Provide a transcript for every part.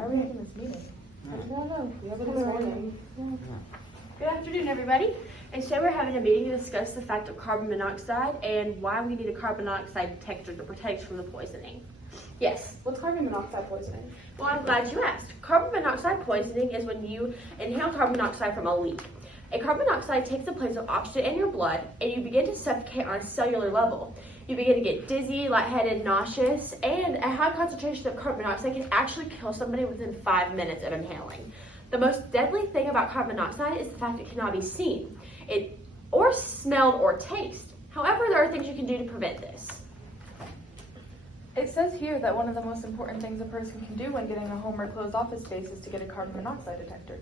Why are we having this meeting? I don't know. We have it this morning. Good afternoon, everybody. And today we're having a meeting to discuss the fact of carbon monoxide and why we need a carbon monoxide detector to protect from the poisoning. Yes. What's carbon monoxide poisoning? Well, I'm glad you asked. Carbon monoxide poisoning is when you inhale carbon monoxide from a leak. A carbon monoxide takes the place of oxygen in your blood, and you begin to suffocate on a cellular level. You begin to get dizzy, lightheaded, nauseous, and a high concentration of carbon monoxide can actually kill somebody within 5 minutes of inhaling. The most deadly thing about carbon monoxide is the fact it cannot be seen, or smelled or tasted. However, there are things you can do to prevent this. It says here that one of the most important things a person can do when getting a home or closed office space is to get a carbon monoxide detector.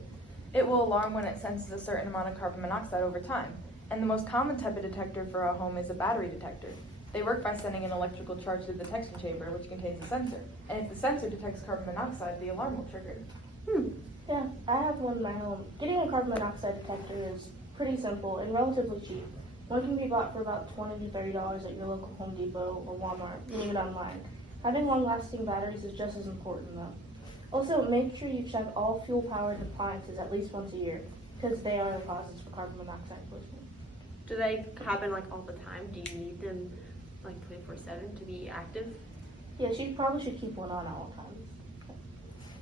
It will alarm when it senses a certain amount of carbon monoxide over time. And the most common type of detector for a home is a battery detector. They work by sending an electrical charge to the detection chamber, which contains a sensor. And if the sensor detects carbon monoxide, the alarm will trigger. Yeah, I have one in my home. Getting a carbon monoxide detector is pretty simple and relatively cheap. One can be bought for about $20 to $30 at your local Home Depot or Walmart, and even online. Having long-lasting batteries is just as important though. Also, make sure you check all fuel-powered appliances at least once a year, because they are the causes for carbon monoxide poisoning. Do they happen like all the time? Do you need them like 24/7 to be active? Yes, you probably should keep one on at all times.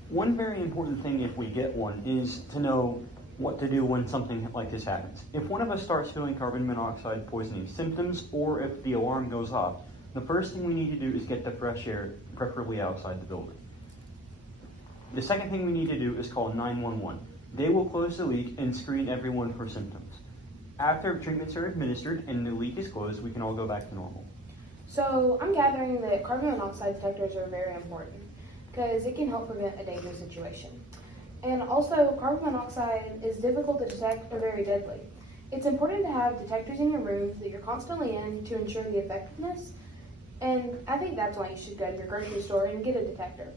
One very important thing if we get one is to know what to do when something like this happens. If one of us starts feeling carbon monoxide poisoning symptoms or if the alarm goes off, the first thing we need to do is get the fresh air, preferably outside the building. The second thing we need to do is call 911. They will close the leak and screen everyone for symptoms. After treatments are administered and the leak is closed, we can all go back to normal. So I'm gathering that carbon monoxide detectors are very important because it can help prevent a dangerous situation. And also, carbon monoxide is difficult to detect and very deadly. It's important to have detectors in your room that you're constantly in to ensure the effectiveness. And I think that's why you should go to your grocery store and get a detector.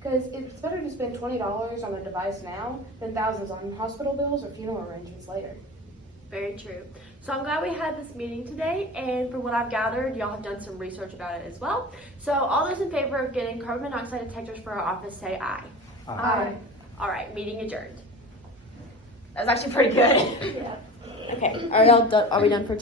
Because it's better to spend $20 on a device now than thousands on hospital bills or funeral arrangements later. Very true. So I'm glad we had this meeting today, and from what I've gathered, y'all have done some research about it as well. So all those in favor of getting carbon monoxide detectors for our office say aye. Aye. All right, meeting adjourned. That was actually pretty good. Yeah. Okay, are y'all done? Are we done for